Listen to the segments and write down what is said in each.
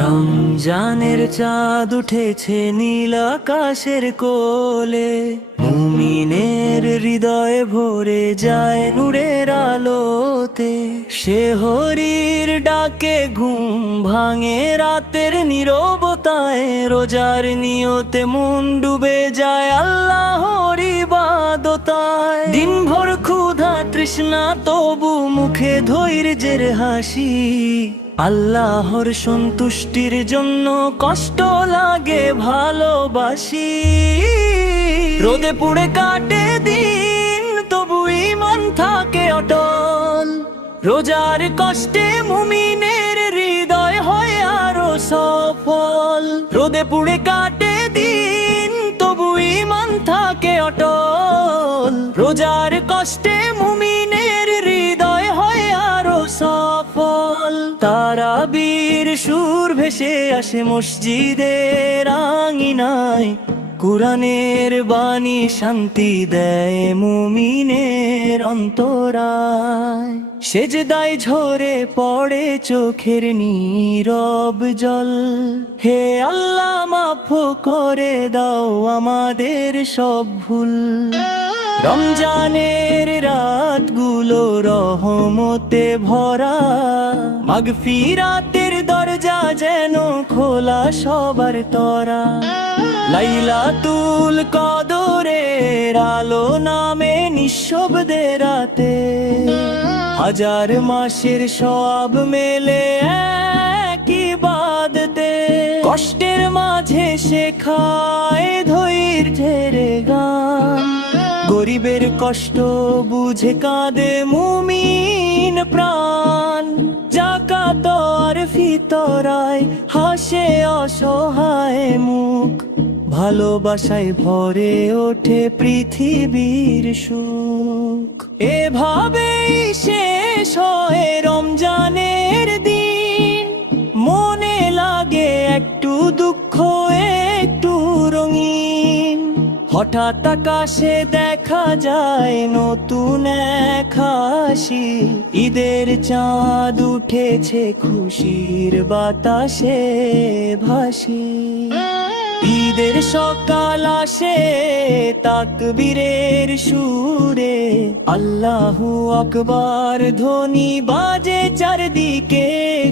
রমজানের চাঁদ উঠেছে নীল আকাশের কোলে, মুমিনের হৃদয়ে ভরে যায় নূরের আলোতে। সে হরির ডাকে ঘুম ভাঙে রাতের নীরবতায়, রোজার নিয়তে মন ডুবে যায় আল্লাহর ইবাদতায়। দিনভর ক্ষুধা তৃষ্ণা তবু মুখে ধৈর্যের হাসি, আল্লাহর সন্তুষ্টির জন্য কষ্ট লাগে ভালোবাসি। রোদে পুড়ে কাটে দিন তবু ঈমান থাকে অটল, রোজার কষ্টে মুমিনের হৃদয় হয় আরো সফল। রোদে পুড়ে কাটে দিন তবু ঈমান থাকে অটল, রোজার কষ্টে মুমিনের হৃদয় হয় আরো সফল। তারাবির সুর ভেসে আসে মসজিদের আঙিনায়, কুরআনের বাণী শান্তি দেয় মুমিনের অন্তরায়। সেজদায় ঝরে পড়ে চোখের নীরব জল, হে আল্লাহ মাফ করে দাও আমাদের সব ভুল। রমজানের রাতগুলো রহমতে ভরা, মাগফিরাতের দরজা যেন খোলা সবার তরা। লাইলাতুল কদরের আলো নামে নিঃশব্দে রাতে, হাজার মাসের সওয়াব মেলে এক ইবাদতে। কষ্টের মাঝে শেখায় ধৈর্যের গান, গরিবের কষ্ট বুঝে কাঁদে মুমিন প্রাণ। যাকাত আর ফিতরায় হাসে অসহায় মুখ, ভালোবাসায় ভরে ওঠে পৃথিবীর সুখ। এভাবেই শেষ হয় রমজানের দিন, মনে লাগে একটু দুঃখ একটু রঙিন। হঠাৎ আকাশে দেখা যায় নতুন এক হাসি, ঈদের চাঁদ উঠেছে খুশির বাতাসে ভাসি। ঈদের সকাল আসে তাকবীরের সুরে, আল্লাহু আকবার ধ্বনি বাজে চারদিকে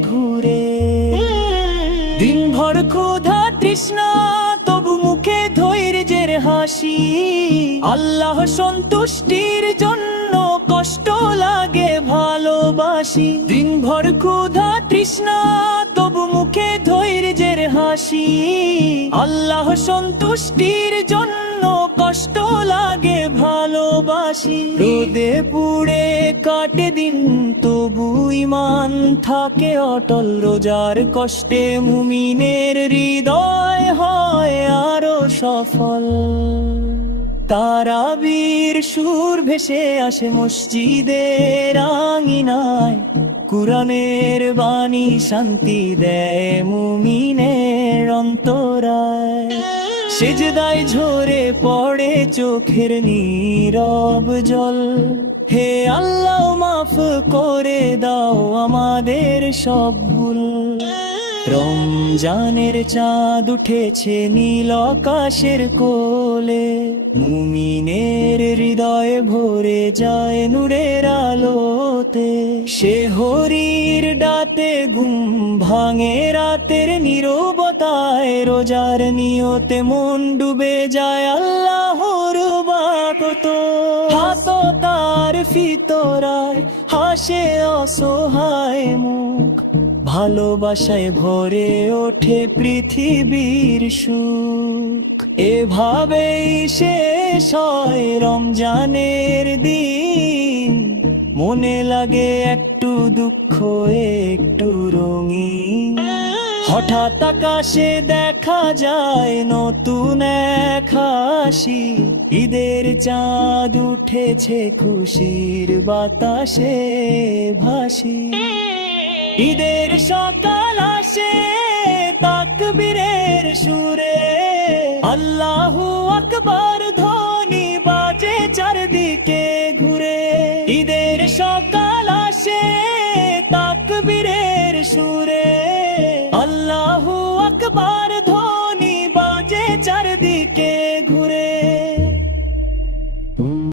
ঘুরে। দিনভর ক্ষুধা তৃষ্ণা তবু মুখে ধৈর্যের হাসি, আল্লাহ সন্তুষ্টির জন্য কষ্ট লাগে ভালোবাসি। দিনভর ক্ষুধা তৃষ্ণা তবু মুখে ধৈর্যের হাসি, আল্লাহ সন্তুষ্টির জন্য কষ্ট লাগে ভালোবাসি। রোদে পুড়ে কাটে দিন তবু ঈমান থাকে অটল, রোজার কষ্টে মুমিনের হৃদয় হয় আরো সফল। তারাবির সুর ভেসে আসে মসজিদের আঙিনায়, কুরআনের বাণী শান্তি দেয় মুমিনের অন্তরায়। সেজদায় ঝরে পড়ে চোখের নীরব জল, হে আল্লাহ মাফ করে দাও আমাদের সব ভুল। রমজানের চাঁদ উঠেছে নীল আকাশের কোলে, মুমিনের হৃদয়ে ভরে যায় নূরের আলোতে। সে হরির ডাতে ঘুম ভাঙে রাতের নীরবতায়, রোজার নিয়তে মন ডুবে যায় আল্লাহর ইবাদতে। হাত তার ফিতরায় হাসে অসহায় মুখ, ভালোবাসায় ভরে ওঠে পৃথিবীর সুখ। এভাবেই শেষ হয় রমজানের দিন, মনে লাগে একটু দুঃখ একটু রঙিন। হঠাৎ আকাশে দেখা যায় নতুন নতুন এক হাসি, ঈদের চাঁদ উঠেছে খুশির বাতাসে ভাসি। ঈদের সকাল আসে তাকবীরের সুরে, আল্লাহু আকবার ধ্বনি বাজে চারদিকে ঘুরে। ঈদের সকাল আসে তাকবীরের সুরে, আল্লাহু আকবার